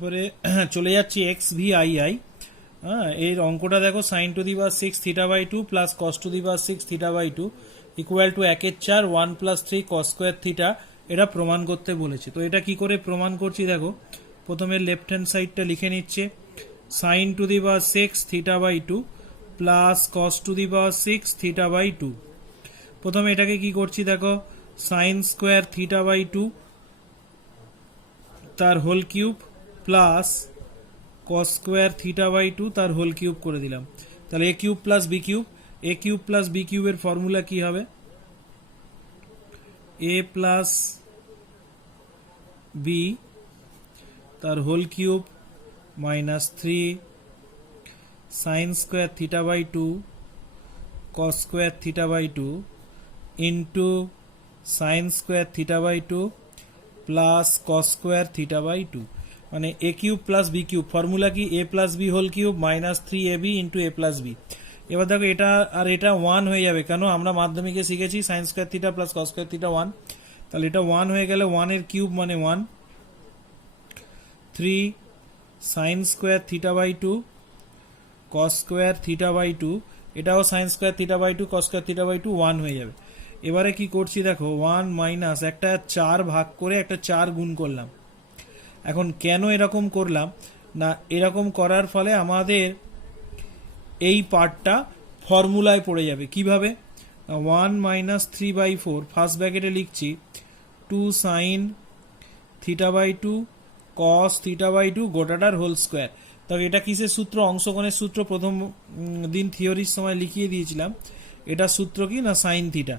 এরপরে চলে যাচ্ছি এক্স ভি আই আই। হ্যাঁ, এর অঙ্কটা দেখো, sine to the power 6 theta by 2 plus cos to the power 6 theta by 2 equal to 1/4 1 plus 3 cos square theta. এটা প্রমাণ করতে বলেছে। তো এটা কি করে প্রমাণ করছি দেখো, প্রথমে লেফট হ্যান্ড সাইডটা লিখে নিচ্ছে, sine to the power 6 theta by 2 plus cos to the power 6 theta by 2। প্রথমে এটাকে কি করছি দেখো, সাইন স্কোয়ার থিটা বাই 2 তার whole cube plus cos square theta by 2 তার হোল কিউব করে দিলাম। তাহলে A cube plus B cube, A cube plus B কিউবের ফর্মুলা কি হবে, এ প্লাস বি তার whole cube minus 3 sine square theta by 2 cos square theta by 2 into sine square theta by 2 plus cos square theta by 2। মানে A cube plus B cube formula কি, এ plus B whole cube minus 3ab into A plus B. এবার দেখো এটা আর এটা 1 হয়ে যাবে, কেন আমরা মাধ্যমিকে শিখেছি sign square theta plus cos square theta 1। তাহলে এটা 1 হয়ে গেলে 1 এর কিউব মানে 1, 3 sine square theta by 2 cos square theta by 2, এটাও sine square theta by 2 cos square theta by 2 1 হয়ে যাবে। এবারে কি করছি দেখো, 1 মাইনাস একটা 4 ভাগ করে একটা 4 গুণ করলাম। এখন কেন এরকম করলাম না, এরকম করার ফলে আমাদের এই পার্টটা ফর্মুলায় পড়ে যাবে। কিভাবে, 1 মাইনাস 3/4 ফার্স্ট ব্র্যাকেটে লিখছি 2 sine theta by 2 cos theta by 2 গোটাটার হোল স্কোয়ার। তবে এটা কিসের সূত্র, অংশকোণের সূত্র, প্রথম দিন থিওরির সময় লিখিয়ে দিয়েছিলাম। এটা সূত্র কি না, সাইন থিটা,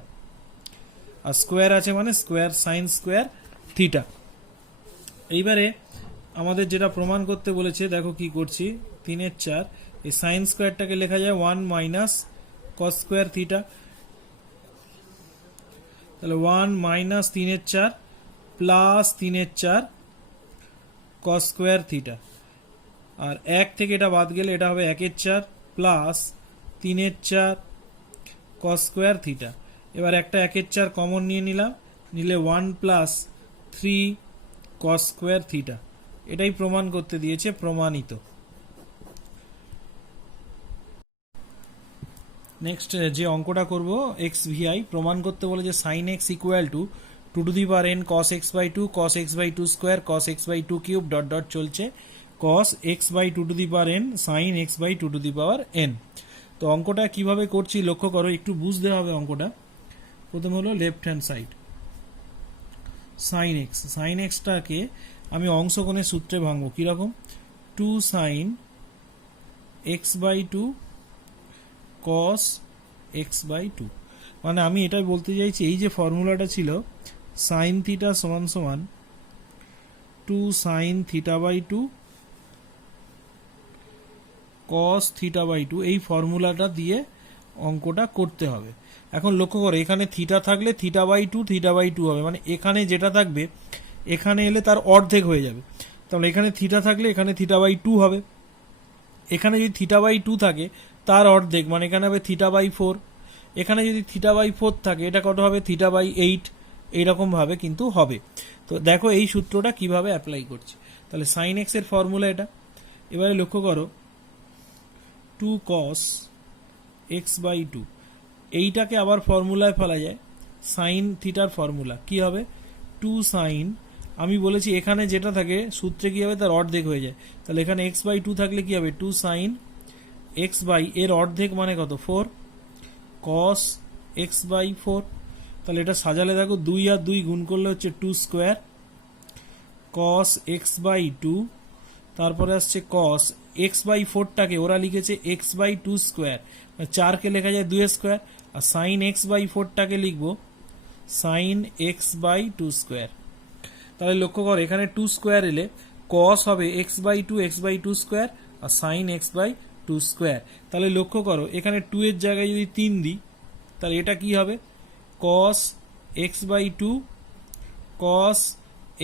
আর স্কোয়ার আছে মানে স্কোয়ার সাইন স্কোয়ার থিটা। এইবারে আমাদের যেটা প্রমাণ করতে বলেছে দেখো কি করছি, 3/4 এই সাইন স্কোয়ারটাকে লেখা যায় 1 মাইনাস কস স্কোয়ার থিটা। তাহলে 1 minus 3/4 plus 3/4 cos square theta, আর 1 থেকে এটা বাদ গেলে এটা হবে 1/4 প্লাস 3/4 কস স্কোয়ার থিটা। এবার একটা 1/4 কমন নিয়ে নিলাম, নিলে 1 প্লাস 3 কস স্কোয়ার থিটা। এটাই প্রমাণ করতে দিয়েছে, প্রমাণিত। নেক্সট যে অঙ্কটা করব, এক্স ভিআই প্রমাণ করতে বলে যে sine x equal to 2 to the power n cos x by 2 cos x by 2 square cos x by 2 cube dot dot চলছে cos x by 2 to the power n sine x by 2 to the power n। তো অঙ্কটা কিভাবে করছি লক্ষ্য করো, একটু বুঝতে হবে অঙ্কটা। প্রথম হলো লেফট হ্যান্ড সাইড, সাইন এক্সটাকে আমি অংশকোণের সূত্রে ভাঙবো। কীরকম, 2 sine x by 2 cos x by 2। মানে আমি এটাই বলতে চাইছি, এই যে ফর্মুলাটা ছিল সাইন থিটা সমান সমান 2 sine theta by 2 cos theta by 2, এই ফর্মুলাটা দিয়ে অঙ্কটা করতে হবে। এখন লক্ষ্য করো, এখানে থিটা থাকলে থিটা বাই 2 হবে, মানে এখানে যেটা থাকবে এখানে এলে তার অর্ধেক হয়ে যাবে। তাহলে এখানে থিটা থাকলে এখানে থিটা বাই 2 হবে, এখানে যদি থিটা বাই 2 থাকে তার অর্ধেক, মানে এখানে হবে থিটা বাই 4। এখানে যদি থিটা বাই 4 থাকে এটা কত হবে, থিটা বাই 8। এইরকমভাবে কিন্তু হবে। তো দেখো এই সূত্রটা কিভাবে অ্যাপ্লাই করছি। তাহলে সাইন এক্স এর ফর্মুলা এটা। এবারে লক্ষ্য করো, 2 cos x বাই 2, এইটাকে আবার ফর্মুলায় ফেলা যায়, সাইন থিটার ফর্মুলা কি হবে, 2 সাইন, আমি বলেছি এখানে যেটা থাকে সূত্রে কি হবে, তার অর্ধেক হয়ে যায়। তাহলে এখানে x বাই 2 থাকলে কি হবে, 2 সাইন x বাই এর অর্ধেক মানে কত, 4 cos x বাই 4। তাহলে এটা সাজালে দেখো 2 আর 2 গুণ করলে হচ্ছে 2 স্কোয়ার cos x বাই 2, তারপরে আসছে cos x বাই 4টাকে ওরা লিখেছে x বাই 2 স্কোয়ার, 4কে লেখা যায় 2 স্কোয়ার, আর সাইন x বাই 4টাকে লিখবো সাইন x বাই 2 স্কোয়ার। তাহলে লক্ষ্য করো, এখানে 2 স্কোয়ার এলে cos হবে x বাই 2 স্কোয়ার, আর সাইন x বাই 2 স্কোয়ার। তাহলে লক্ষ্য করো, এখানে 2 এর জায়গায় যদি 3 দিই তাহলে এটা কি হবে, cos x by 2 cos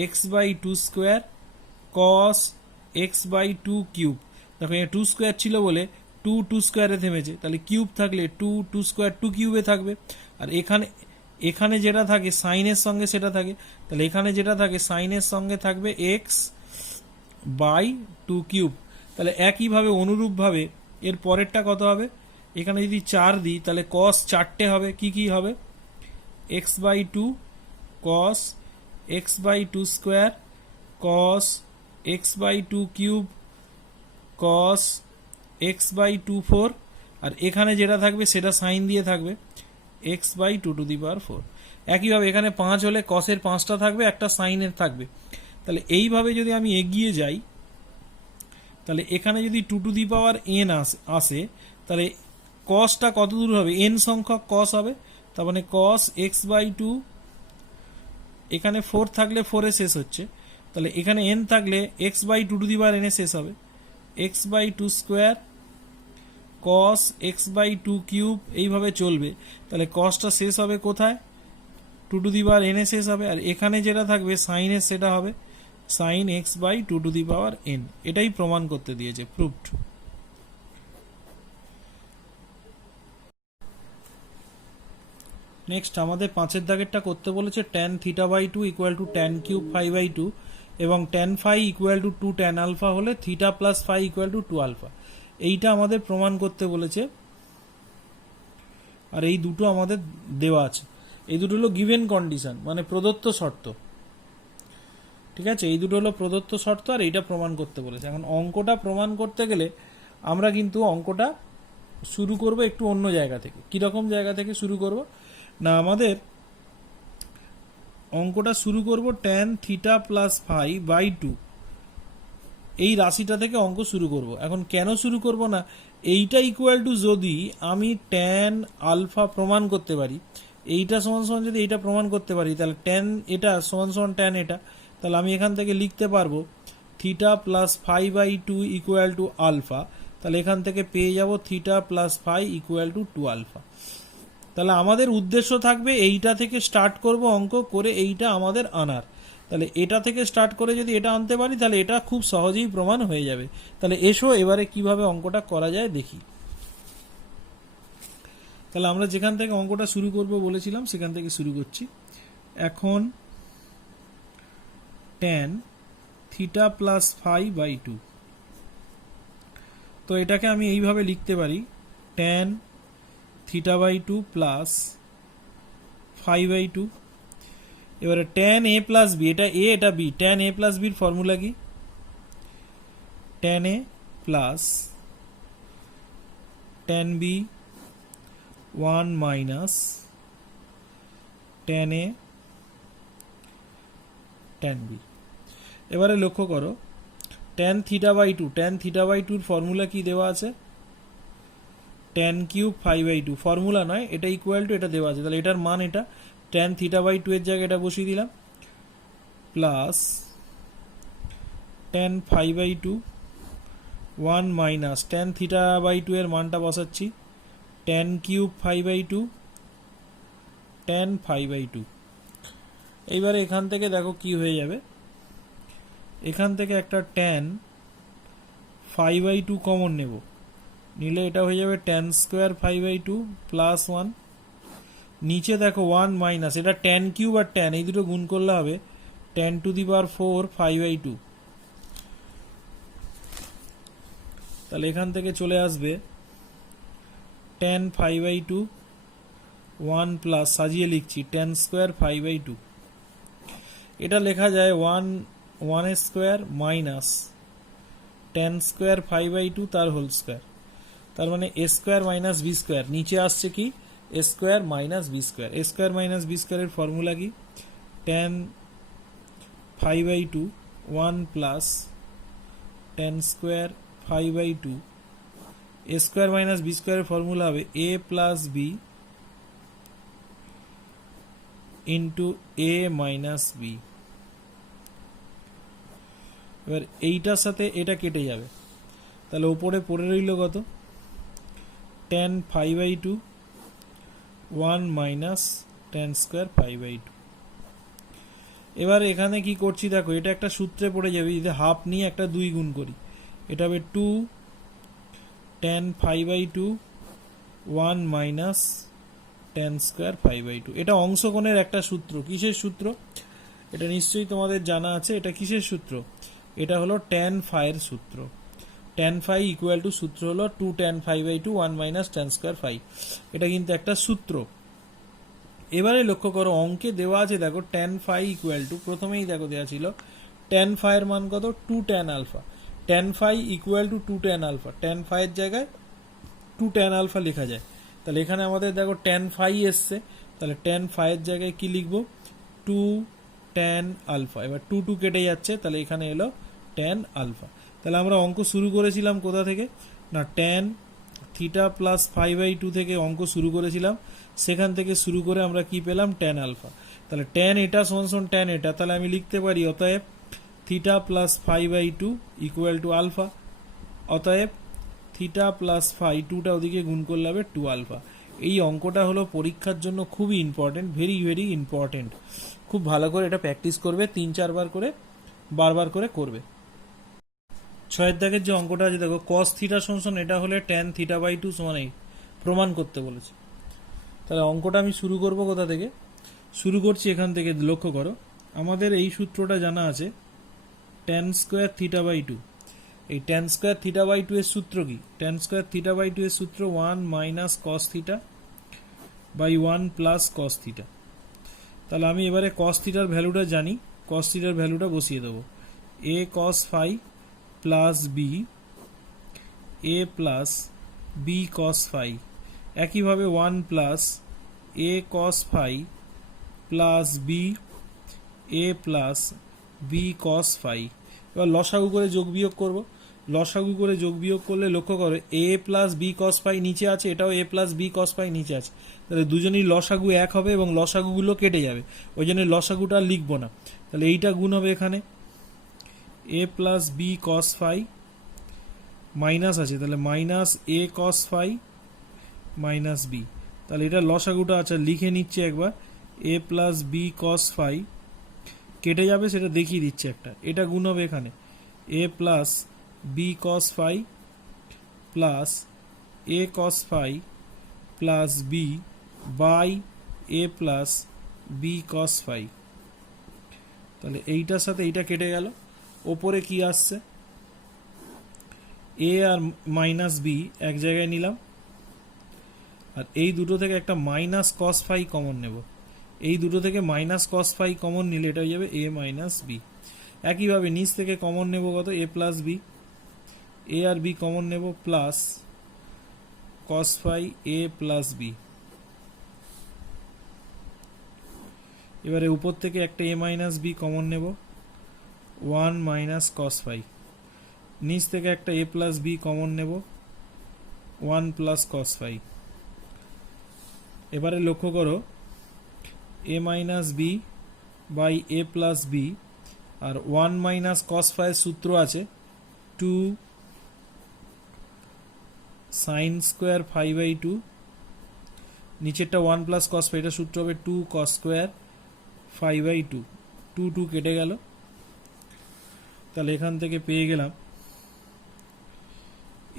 x by 2 square cos x by 2 cube. দেখো এখানে 2 স্কোয়ার ছিল বলে 2 স্কোয়ারে থেমেছে, তাহলে কিউব থাকলে 2 স্কোয়ার 2 কিউবে থাকবে। আর এখানে যেটা থাকে সাইনের সঙ্গে সেটা থাকে, তাহলে এখানে যেটা থাকে সাইনের সঙ্গে থাকবে x বাই 2 কিউব। তাহলে একইভাবে অনুরূপভাবে এর পরেরটা কত হবে, এখানে যদি 4 দিই তাহলে কস 4টে হবে, কি কি হবে, x by 2 cos x by 2 square cos x by 2 cube cos x by 2 4, আর এখানে যেটা থাকবে সেটা সাইন দিয়ে থাকবে এক্স বাই 2^4। একইভাবে এখানে 5 হলে কসের 5টা থাকবে, একটা সাইনের থাকবে। তাহলে এইভাবে যদি আমি এগিয়ে যাই তাহলে এখানে যদি 2n আসে তাহলে কসটা কত দূর হবে, n সংখ্যক কস হবে, তার মানে কস এক্স বাই 2, এখানে 4 থাকলে 4 এ শেষ হচ্ছে, তাহলে এখানে n থাকলে এক্স বাই 2n এ শেষ হবে, x by 2 square cos x by 2 cube, এইভাবে চলবে। তাহলে কসটা শেষ হবে কোথায়, 2n এ শেষ হবে, আর এখানে যেটা থাকবে সাইনের সেটা হবে সাইন এক্স বাই 2n। এটাই প্রমাণ করতে দিয়েছে, প্রুভড। নেক্সট আমাদের 5এর দাগেরটা করতে বলেছে tan θ/2 = tan কিউব φ/2 এবং tan phi = 2 tan আলফা হলে θ প্লাস phi = 2 আলফা। এইটা আমাদের প্রমাণ করতে বলেছে, আর এই দুটো আমাদের দেওয়া আছে। এই দুটো হলো গিভেন কন্ডিশন, মানে প্রদত্ত শর্ত। ঠিক আছে, এই দুটো হলো প্রদত্ত শর্ত, আর এইটা প্রমাণ করতে বলেছে। এখন অঙ্কটা প্রমাণ করতে গেলে আমরা কিন্তু অঙ্কটা শুরু করব একটু অন্য জায়গা থেকে। কিরকম জায়গা থেকে শুরু করব না, আমাদের অঙ্কটা শুরু করব tan θ প্লাস ফাই বাই 2, এই রাশিটা থেকে অঙ্ক শুরু করব। এখন কেন শুরু করব না, এইটা ইকুয়াল টু যদি আমি tan আলফা প্রমাণ করতে পারি, এইটা সমান সমান যদি এইটা প্রমাণ করতে পারি, তাহলে tan এটা সমান সমান tan এটা, তাহলে আমি এখান থেকে লিখতে পারবো θ plus phi by 2 equal to alpha. তাহলে এখান থেকে পেয়ে যাব θ plus phi equal to 2 alpha. তাহলে আমাদের উদ্দেশ্য থাকবে এইটা থেকে স্টার্ট করব অঙ্ক করে, এইটা আমাদের আনার। তাহলে এটা থেকে স্টার্ট করে যদি এটা আনতে পারি তাহলে এটা খুব সহজেই প্রমাণ হয়ে যাবে। তাহলে এসো এবারে কিভাবে অঙ্কটা করা যায় দেখি। তাহলে আমরা যেখান থেকে অঙ্কটা শুরু করব বলেছিলাম সেখান থেকে শুরু করছি। এখন tan θ প্লাস ফাই বাই 2, তো এটাকে আমি এইভাবে লিখতে পারি tan θ/2 প্লাস ফাই বাই 2। এবারে tan a প্লাস বি, এটা a এটা b, tan a প্লাস বির ফর্মুলা কি, tan a plus tan b 1 minus tan a tan b। এবারে লক্ষ্য করো tan θ/2, tan θ/2 এর ফর্মুলা কি দেওয়া আছে, tan cube phi by 2, formula নয়, এটা ইকুয়াল টু এটা দেওয়া আছে। তাহলে এটার মান এটা, tan θ/2 এর জায়গায় এটা বসিয়ে দিলাম, plus tan phi by 2 1 minus tan θ/2 এর মানটা বসাচ্ছি tan cube phi by 2 tan phi by 2। এইবারে এখান থেকে দেখো কি হয়ে যাবে, এখান থেকে একটা tan ফাই বাই 2 কমন নেব, নিলে এটা হয়ে যাবে tan square phi by 2 plus 1। নিচে দেখো 1 মাইনাস, এটা tan কিউব আর tan এই দুটো গুণ করলে হবে tan to the power 4 phi by 2। তাহলে এখান থেকে চলে আসবে tan ফাই বাই 2 1 প্লাস, সাজিয়ে লিখছি tan স্কোয়ার ফাই বাই 2। এটা লেখা যায় 1 square minus tan square phi by 2 তার হোল স্কোয়ার, তার মানে a square minus b square. নিচে আসছে কি a square minus b square. A square minus b স্কোয়ারের ফর্মুলা কি, tan phi by 2 1 plus tan square phi by 2, a square minus b স্কোয়ারের formula হবে এ plus b into a minus b. এবার এইটার সাথে এটা কেটে যাবে, তাহলে ওপরে পড়ে রইল কত, tan phi by 2 1 minus tan square phi by 2। এবার এখানে কি করছি দেখো, এটা একটা সূত্রে পড়ে যাবে, যদি হাফ নিয়ে একটা 2 গুণ করি, এটা হবে 2 tan phi by 2 1 minus tan square phi by 2। এটা অংশকোণের একটা সূত্র। কিসের সূত্র, এটা নিশ্চয়ই তোমাদের জানা আছে। এটা কিসের সূত্র, এটা হলো ট্যান ফাইয়ের সূত্র। ট্যান ফাই ইকুয়াল টু সূত্র হলো 2 tan phi by 2 1 minus tan square phi. এটা কিন্তু একটা সূত্র। এবারে লক্ষ্য করো অঙ্কে দেওয়া আছে, দেখো ট্যান ফাই ইকুয়াল টু, প্রথমেই দেখো দেওয়া ছিল ট্যান ফাইয়ের মান কত, 2 tan alpha. Tan phi equal to 2 tan alpha, tan ফাইয়ের জায়গায় 2 tan আলফা লেখা যায়। তাহলে এখানে আমাদের দেখো ট্যান ফাই এসছে, তাহলে ট্যান ফাইয়ের জায়গায় কি লিখবো, 2 tan আলফা। এবার 2 2 কেটে যাচ্ছে, তাহলে এখানে এলো tan আলফা। তাহলে আমরা অঙ্ক শুরু করেছিলাম কোথা থেকে, না tan theta plus phi by 2 থেকে অঙ্ক শুরু করেছিলাম। সেখান থেকে শুরু করে আমরা কি পেলাম, ট্যান আলফা। তাহলে ট্যান এটা সমান সমান ট্যান এটা, তাহলে আমি লিখতে পারি অতএব theta plus phi by 2 equal to alpha. অতএব থিটা প্লাস ফাই 2টা ওদিকে গুণ করলে হবে 2 আলফা। এই অঙ্কটা হলো পরীক্ষার জন্য খুবই ইম্পর্টেন্ট, ভেরি ভেরি ইম্পর্টেন্ট। খুব ভালো করে এটা প্র্যাকটিস করবে, 3-4 বার করে বারবার করে করবে। 6 দাগের যে অঙ্কটা আছে দেখো, কস থিটা সমান এটা হলে ট্যান থিটা বাই 2 সমান 8 প্রমাণ করতে বলেছে। তাহলে অঙ্কটা আমি শুরু করব কোথা থেকে, শুরু করছি এখান থেকে। লক্ষ্য করো আমাদের এই সূত্রটা জানা আছে, ট্যান স্কোয়ার থিটা বাই 2। এই ট্যান স্কোয়ার থিটা বাই 2 এর সূত্র কি, ট্যান স্কোয়ার থিটা বাই 2 এর সূত্র 1 minus cos theta by 1 plus cos theta. তাহলে আমি এবারে কস থিটার ভ্যালুটা জানি, কস থিটার ভ্যালুটা বসিয়ে দেবো, এ cos phi plus B a plus B cos phi. একইভাবে 1 plus A cos phi plus B a plus B cos phi. এবার লসাগু করে যোগ বিয়োগ করবো, লসাগু করে যোগ বিয়োগ করলে লক্ষ্য করো এ প্লাস বি কস ফাই নিচে আছে, এটাও এ প্লাস বি কস ফাই নিচে আছে। তাহলে দুজনই লসাগু এক হবে এবং লসাগুগুলো কেটে যাবে, ওই জন্য লসাগুটা লিখবো না। তাহলে এইটা গুণ হবে এখানে A plus B cos phi, minus আছে তাহলে minus A cos phi minus B. তাহলে এটা লসাগুটা আছে, লিখে নিচ্ছে একবার, A plus B cos phi কেটে যাবে সেটা দেখিয়ে দিচ্ছে একটা, এটা গুণ হবে এখানে A plus B cos phi plus A cos phi plus B by A plus B cos phi. তাহলে এইটার সাথে এইটা কেটে গেল, ওপরে কি আসছে, এ আর মাইনাস বি এক জায়গায় নিলাম, আর এই দুটো থেকে একটা মাইনাস কস ফাই কমন নেব। এই দুটো থেকে মাইনাস কস ফাই কমন নিলে এটা হয়ে যাবে এ মাইনাস বি। একইভাবে নিচ থেকে কমন নেব কত, এ প্লাস বি, এ আর বি কমন নেব প্লাস কস ফাই এ প্লাস বি। এবারে উপর থেকে একটা এ মাইনাস বি কমন নেব, 1 মাইনাস কস ফাই। নিচ থেকে একটা এ প্লাস বি কমন নেব, 1 প্লাস কস ফাই। এবারে লক্ষ্য করো A minus B by A plus B আর 1 মাইনাস কস ফাইয়ের সূত্র আছে 2 সাইন স্কোয়ার ফাই বাই 2, নিচেরটা 1 প্লাস কস ফাই, এটা সূত্র হবে 2 কস স্কোয়ার ফাই বাই 2। 2 2 কেটে গেল, তাহলে এখান থেকে পেয়ে গেলাম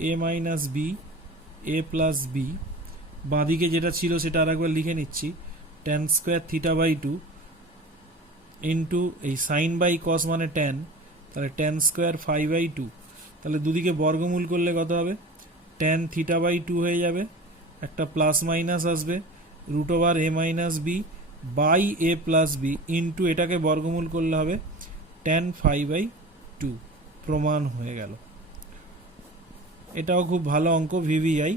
a minus b a plus b. বাঁদিকে যেটা ছিল সেটা আর একবার লিখে নিচ্ছি, tan square theta by 2 into এই সাইন বাই কস মানে ট্যান, তাহলে ট্যান স্কোয়ার ফাই বাই 2। তাহলে দুদিকে বর্গমূল করলে কত হবে, ট্যান থিটা বাই 2 হয়ে যাবে, একটা প্লাস মাইনাস আসবে, root over a minus B by A plus b into এটাকে বর্গমূল করলে হবে ট্যান ফাই বাই 2। প্রমাণ হয়ে গেল। এটাও খুব ভালো অঙ্ক, ভিভিআই।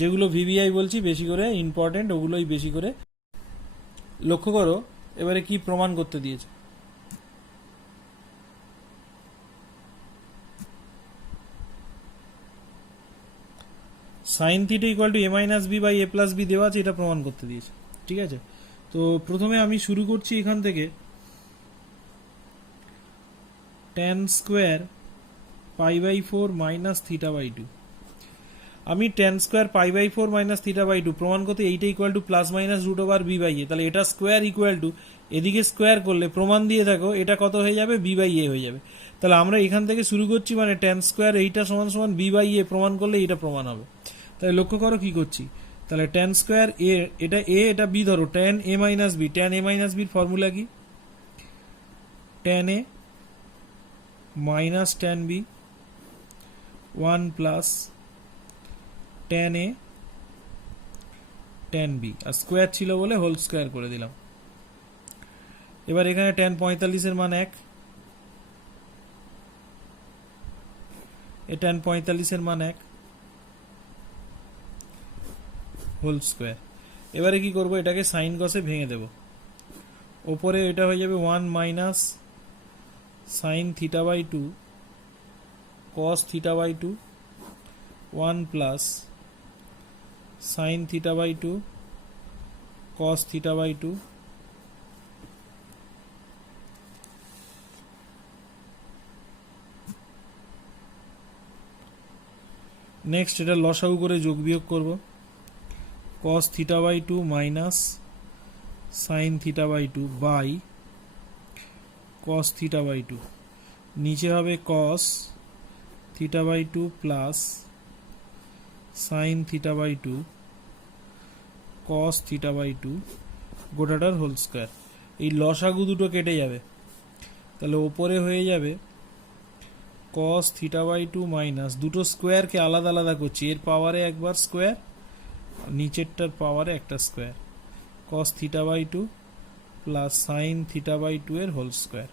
যেগুলো ভিভিআই বলছি বেশি করে ইম্পর্টেন্ট, ওগুলোই বেশি করে লক্ষ্য করো। এবারে কি প্রমাণ করতে দিয়েছে, sine theta equal to a minus B by A plus b দেওয়া আছে, এটা প্রমাণ করতে দিয়েছে। ঠিক আছে, তো প্রথমে আমি শুরু করছি এখান থেকে, tan square pi by 4 minus theta by 2। আমি tan square pi by 4 minus theta by 2 প্রমাণ করতে এইটা equal to plus minus root over B by A, তাহলে এটা স্কোয়ার ইকুয়াল টু এদিকে স্কোয়ার করলে প্রমাণ দিয়ে থাকো এটা কত হয়ে যাবে, বি বাই এ হয়ে যাবে। তাহলে আমরা এখান থেকে শুরু করছি, মানে ট্যান স্কোয়ার এইটা সমান সমান বি বাই এ প্রমাণ করলে এটা প্রমাণ হবে। তাহলে লক্ষ্য করো কি করছি, তাহলে ট্যান স্কোয়ার এ, এটা এ এটা বি ধরো, tan a minus b, tan a minus বির ফর্মুলা কি, tan a minus tan b 1 plus tan a tan b, আর স্কোয়ার ছিল বলে হোল স্কোয়ার করে দিলাম। এবার এখানে ট্যান 45-এর মান 1, ট্যান 45-এর মান 1 হোল স্কোয়ার। এবারে কি করব, এটাকে সাইন কসে ভেঙে দেব। ওপরে এটা হয়ে যাবে 1 minus sine theta by 2 cos theta by 2, 1 plus sine theta by 2 cos theta by 2, next এটা লসাগু করে যোগ বিয়োগ করব। cos theta by 2 minus sine theta by 2 by cos theta by 2, নিচে হবে cos theta by 2 plus sine theta by 2 cos theta by 2 গোটাটার whole square. এই লসাগু দুটো কেটে যাবে, তাহলে ওপরে হয়ে যাবে cos থিটা বাই 2 মাইনাস, দুটো স্কোয়ারকে আলাদা আলাদা করছি, এর পাওয়ারে একবার স্কোয়ার, নিচেরটার পাওয়ারে একটা square, cos theta by 2 plus sine theta by 2 এর হোল স্কোয়ার।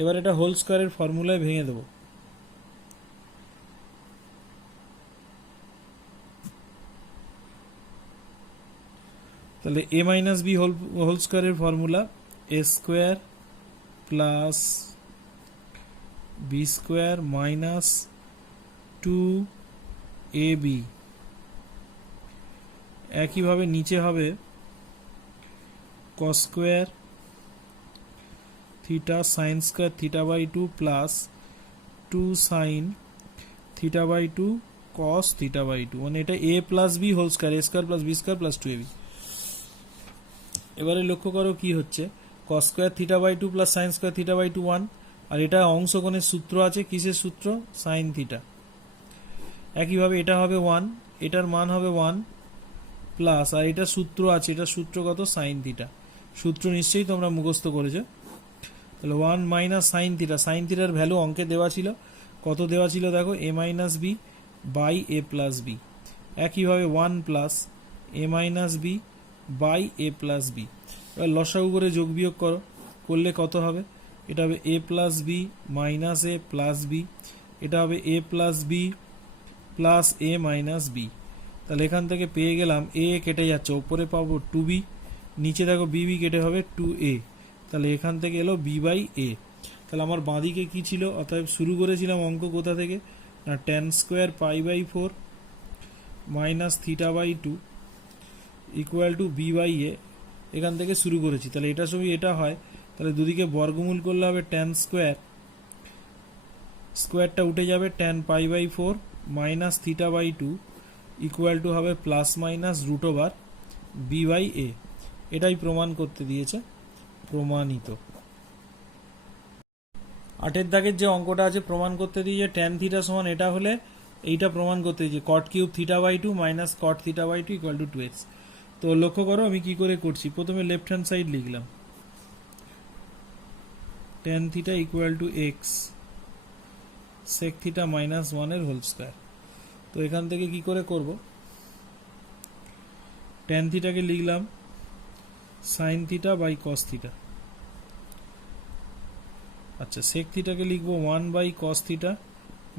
এবার এটা হোল স্কোয়ারের ফর্মুলায় ভেঙে দেব। তাহলে a মাইনাস বি হোল স্কোয়ারের formula a square plus b square minus 2ab, একইভাবে নিচে হবে cos square theta sine square theta by 2 plus 2 sine theta by 2 cos theta by 2, মানে এটা a plus B whole square, a square plus b square plus 2ab। এবারে লক্ষ্য করো কি হচ্ছে, cos square theta by 2 plus sine square theta by 2 1, আর এটা অংশকোণের সূত্র আছে, কিসের সূত্র, সাইন থিটা। একইভাবে এটা হবে 1, এটার মান হবে 1 প্লাস, আর এটা সূত্র আছে, এটা সূত্র কত, সাইন থিটা, সূত্র নিশ্চয়ই তোমরা মুখস্থ করেছো। তাহলে 1 মাইনাস সাইন থিটা, সাইন থিটার ভ্যালু অঙ্কে দেওয়া ছিল, কত দেওয়া ছিল দেখো, a minus B by A plus b. একইভাবে 1 plus a minus B by A plus B. এবার লসাগু করে যোগ বিয়োগ করো, করলে কত হবে, এটা হবে এ প্লাস বি মাইনাস এ প্লাস বি, এটা হবে এ plus B plus a minus B. তাহলে এখান থেকে পেয়ে গেলাম এ কেটে যাচ্ছে, ওপরে পাবো 2b, নিচে দেখো বি কেটে হবে 2a, তাহলে এখান থেকে এলো b বাই এ। তাহলে আমার বাঁদিকে কি ছিল, অতএব শুরু করেছিলাম অঙ্ক কোথা থেকে না, tan square pi by 4 minus theta by 2 equal to B by A, এখান থেকে শুরু করেছি। তাহলে এটা সবই এটা হয়, তাহলে দুদিকে বর্গমূল করলে হবে tan স্কোয়ার, স্কোয়ারটা উঠে যাবে tan pi by 4 minus theta by 2 equal to হবে plus minus root over B by A. এটাই প্রমাণ করতে দিয়েছে, প্রমাণিত। 8 দাগের যে অঙ্কটা আছে প্রমাণ করতে দিয়েছে tan থিটা সমান এটা হলে এইটা প্রমাণ করতে দিয়েছে cot cube theta by 2 minus cot theta by 2 equal to 2x। তো লক্ষ্য করো আমি কি করে করছি, প্রথমে লেফট হ্যান্ড সাইড লিখলাম tan theta equal to x sec theta minus 1 এর হোল স্কয়ার। তো এখান থেকে কি করে করব, tan থিটাকে লিখলাম sin theta by cos theta, আচ্ছা sec থিটাকে লিখবো 1 বাই cos থিটা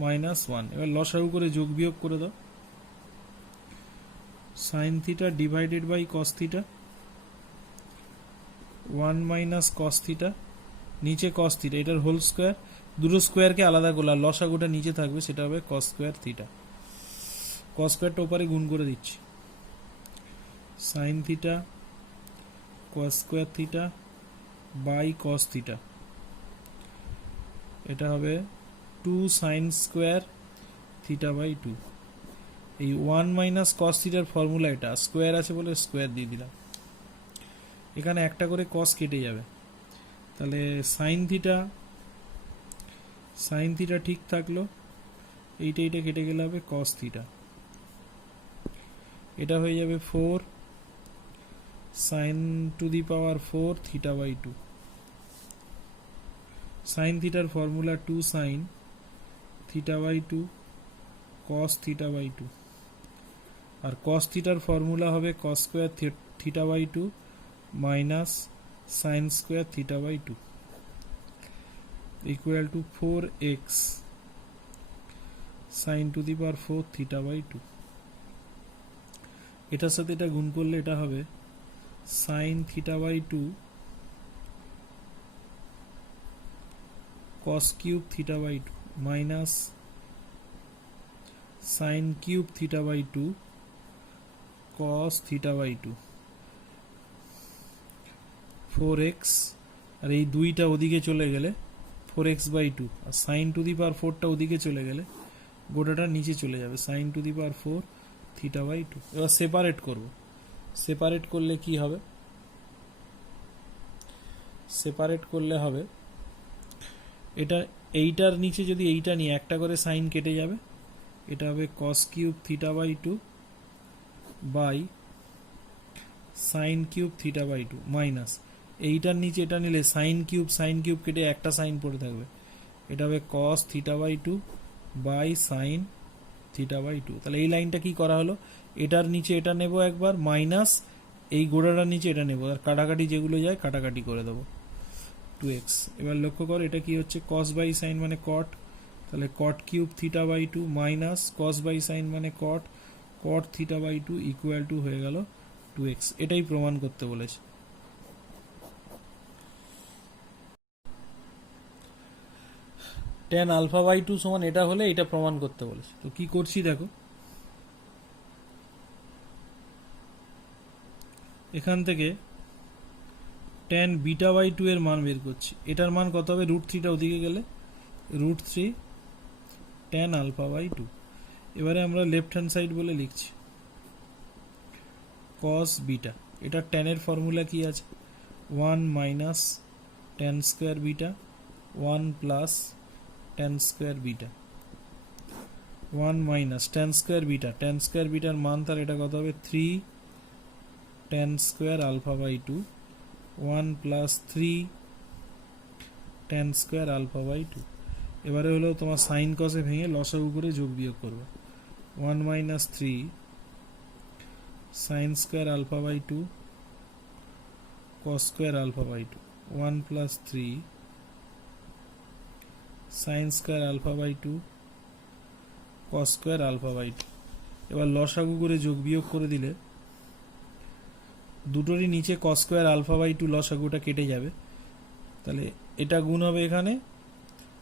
মাইনাস 1। এবার লসাগু করে যোগ বিয়োগ করে দাও, sin theta divided by cos theta 1 minus cos theta, নিচে cos থিটা, এটার হোল স্কয়ার, দুটো স্কয়ারকে আলাদা করলে লসাগুটা নিচে থাকবে, সেটা হবে cos স্কয়ার থিটা। cos স্কয়ারটা উপরে গুণ করে দিচ্ছি, sin theta cos square theta by cos theta, এটা হবে 2 sin স্কয়ার থিটা বাই 2। এই 1 মাইনাস cos থিটার ফর্মুলা এটা, স্কয়ার আছে বলে স্কয়ার দিয়ে দিলাম, এখানে একটা করে cos কেটে যাবে, তাহলে sin থিটা ঠিক থাকলো, এইটা কেটে গেলে হবে cos থিটা, এটা হয়ে যাবে 4 sin to the power 4 theta by 2, sine থিটার formula 2 sine theta by 2 cos theta by 2, আর কস থিটার ফর্মুলা হবে cos square theta by 2 minus sine square theta by 2 equal to 4x sine to the power 4 theta by 2। এটার সাথে এটা গুণ করলে এটা হবে sine theta by 2 cos cube theta by 2 minus sine cube theta by 2 cos theta by 2 4x, আর এই দুইটা ওদিকে চলে গেলে 4x বাই 2, আর সাইন টু দি পাওয়ার 4টা ওদিকে চলে গেলে গোটাটা নিচে চলে যাবে sine to the power 4 theta by 2। এবার সেপারেট করব, সেপারেট করলে কি হবে, সেপারেট করলে হবে এটা এইটার নিচে যদি এইটা নিয়ে একটা করে সাইন কেটে যাবে, এটা হবে cos cube theta by 2 by sine cube theta by 2 minus এইটার নিচে এটা নিলে সাইন কিউব কেটে একটা সাইন পড়ে থাকবে, এটা হবে cos theta by 2 by sine theta by 2। তাহলে এই লাইনটা কি করা হলো, এটার নিচে এটা নেব একবার মাইনাস এই গোড়াটার নিচে এটা নেব, আর কাটাকাটি যেগুলো যায় কাটাকাটি করে দেবো 2x। এবার লক্ষ্য করো এটা কি হচ্ছে কস বাই সাইন মানে কট, তাহলে cot cube theta by 2 minus cos by sine মানে cot, cot theta by 2 equal to হয়ে গেল 2x। এটাই প্রমাণ করতে বলেছে। tan আলফা বাই 2 সমান এটা হলে এটা প্রমাণ করতে বলেছে। তো কি করছি দেখো, এখান থেকে tan বিটা বাই 2 এর মান বের করছি। এটার মান কত হবে, √3টা ওদিকে গেলে √3 tan আলফা বাই 2। এবারে আমরা লেফট হ্যান্ড সাইড বলে লিখছি cos বিটা। এটা tan এর ফর্মুলা কি আছে, 1 minus tan square beta 1 plus tan square beta 1 minus tan square বিটার মান তার এটা কত হবে 3 tan square alpha by 2 1 plus 3 tan square alpha by 2। এবারে হলো তোমার সাইন কসে ভেঙে লসাগু করে যোগ বিয়োগ করবে, 1 minus 3 sine square alpha by 2 cos square alpha by 2 1 plus 3 sine square alpha by 2 cos square alpha by 2। এবার লসাগু করে যোগ বিয়োগ করে দিলে দুটোরই নিচে কস স্কোয়ার আলফা বাই 2 লসাগুটা কেটে যাবে, তাহলে এটা গুণ হবে এখানে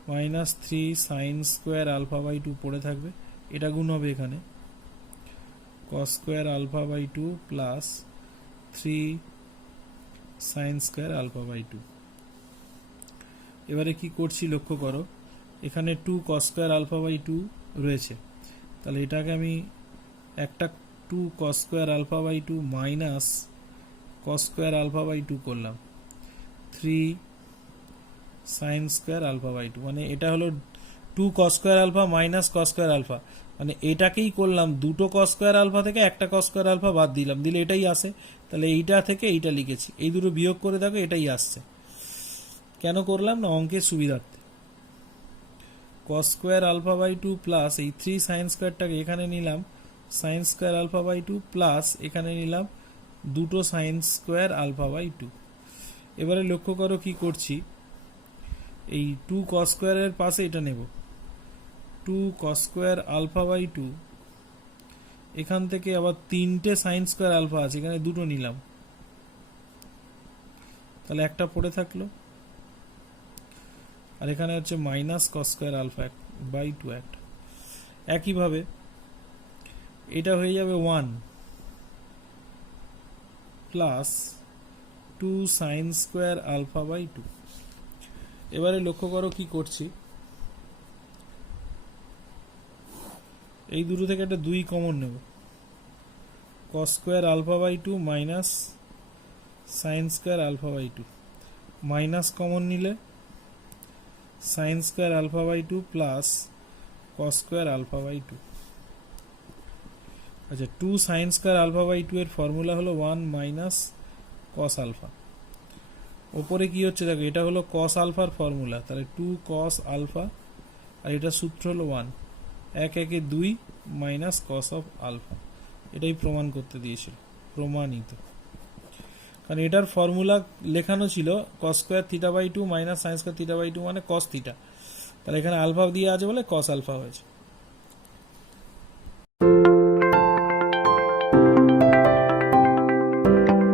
minus 3 sine square alpha by 2 পড়ে থাকবে, এটা গুণ হবে এখানে cos square alpha by 2 plus 3 sine square alpha by 2। এবারে কি করছি লক্ষ্য করো, এখানে 2 কস স্কোয়ার আলফা বাই 2 রয়েছে, তাহলে এটাকে আমি একটা 2 cos square alpha by 2 minus cos square alpha by 2 করলাম 3 সাইন স্কোয়ার আলফা বাই 2, মানে এটা হলো 2 cos square alpha minus cos square alpha, মানে এটাকেই করলাম দুটো কস স্কোয়ার আলফা থেকে একটা কস স্কোয়ার আলফা বাদ দিলাম, দিলে এটাই আসে, তাহলে এইটা থেকে এইটা লিখেছি, এই দুটো বিয়োগ করে দেখো এটাই আসছে। কেন করলাম না, অঙ্কের সুবিধার্থে। Cos square alpha by 2 plus এই 3 সাইন স্কোয়ারটাকে এখানে নিলাম sine square alpha by 2 plus এখানে নিলাম দুটো সাইন স্কোয়ার আলফা বাই 2। এবারে লক্ষ্য করো কি করছি, এই 2 কস স্কোয়ারের পাশে এটা নেব 2 কস স্কোয়ার আলফা বাই 2, এখান থেকে আবার তিনটে সাইন স্কোয়ার আলফা আছে, এখানে দুটো নিলাম, তাহলে একটা পড়ে থাকলো, আর এখানে হচ্ছে minus cos square alpha by 2 একটা। একইভাবে এটা হয়ে যাবে 1 plus 2 sine square alpha by 2। এবারে লক্ষ্য করো কি করছি, এই দুটো থেকে একটা 2 কমন নেব, cos square alpha by 2 minus sine square alpha by 2, minus common নিলে sine square alpha by 2 plus cos square alpha by 2। আচ্ছা 2 সাইন স্কোয়ার আলফা বাই 2 এর ফর্মুলা হলো 1 মাইনাস কস আলফা, ওপরে কি হচ্ছে দেখো, এটা হলো কস আলফার ফর্মুলা, তাহলে 2 কস আলফা, আর এটা সূত্র হলো 1, 1 1 2 মাইনাস কস অফ আলফা। এটাই প্রমাণ করতে দিয়েছিল, প্রমাণিত। কারণ এটার ফর্মুলা লেখানো ছিল cos square theta by 2 minus sine square theta by 2 মানে কস থিটা, তাহলে এখানে আলফা দিয়ে আছে বলে কস আলফা হয়েছে।